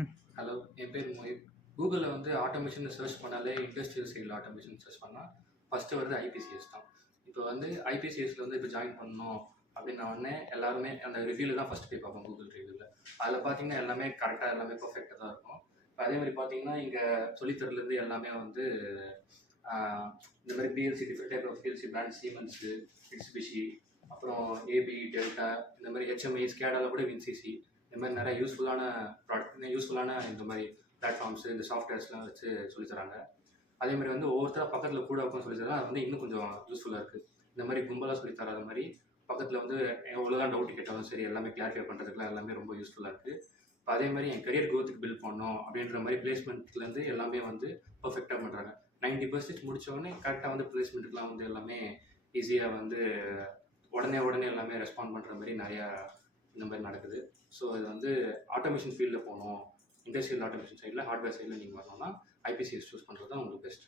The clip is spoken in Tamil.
ம். ஹலோ, என் பேர் மொஹித். கூகுளில் வந்து ஆட்டோமேஷன் சர்ச் பண்ணாலே இண்டஸ்ட்ரியல் சைடில் ஆட்டோமேஷன் சர்ச் பண்ணால் ஃபஸ்ட்டு வருது ஐபிசிஎஸ் தான். இப்போ வந்து ஐபிசிஎஸ்ல வந்து இப்போ ஜாயின் பண்ணணும் அப்படின்ன உடனே எல்லாருமே அந்த ரிவ்யூவில் தான் ஃபஸ்ட்டு போய் பார்ப்போம் கூகுள் ரிவ்யூவில். அதில் பார்த்தீங்கன்னா எல்லாமே கரெக்டாக எல்லாமே பர்ஃபெக்டாக தான் இருக்கும். இப்போ அதே மாதிரி பார்த்தீங்கன்னா இங்கே சொல்லித்தரலேருந்து எல்லாமே வந்து இந்த மாதிரி PLC different type of PLC brand Siemens, Mitsubishi, அப்புறம் ஏபி, டெல்டா, இந்த மாதிரி ஹெச்எம்ஐ, ஸ்கேடாவில் கூட வின்சிசி, இந்த மாதிரி நிறைய யூஸ்ஃபுல்லான ப்ராடக்ட் யூஸ்ஃபுல்லான இந்த மாதிரி பிளாட்ஃபார்ம்ஸு இந்த சாஃப்ட்வேர்ஸ்லாம் வச்சு சொல்லித்தராங்க. அதே மாதிரி வந்து ஒவ்வொருத்தராக பக்கத்தில் கூட உட்காந்து சொல்லித்தரா அது வந்து இன்னும் கொஞ்சம் யூஸ்ஃபுல்லாக இருக்குது. இந்த மாதிரி கும்பலாக சொல்லித்தராத மாதிரி பக்கத்தில் வந்து எவ்வளோதான் டவுட் கேட்டாலும் சரி எல்லாமே கிளாரிஃபை பண்ணுறதுக்குலாம் எல்லாமே ரொம்ப யூஸ்ஃபுல்லாக இருக்குது. இப்போ அதே மாதிரி என் கரியர் க்ரோத்துக்கு பில்ட் பண்ணணும் அப்படின்ற மாதிரி பிளேஸ்மெண்ட்லேருந்து எல்லாமே வந்து பர்ஃபெக்டாக பண்ணுறாங்க. 90% முடித்தவொடனே கரெக்டாக வந்து பிளேஸ்மெண்ட்டுக்குலாம் வந்து எல்லாமே ஈஸியாக வந்து உடனே எல்லாமே ரெஸ்பாண்ட் பண்ணுற மாதிரி நிறையா இந்த மாதிரி நடக்குது. ஸோ இது வந்து ஆட்டோமேஷன் ஃபீல்டில் போகணும், இண்டஸ்ட்ரியல் ஆட்டோமேஷன் சைடில் ஹார்ட்வேர் சைடில் நீங்கள் வரணும்னா ஐபிசிஎஸ் சூஸ் பண்ணுறது தான் உங்களுக்கு பெஸ்ட்.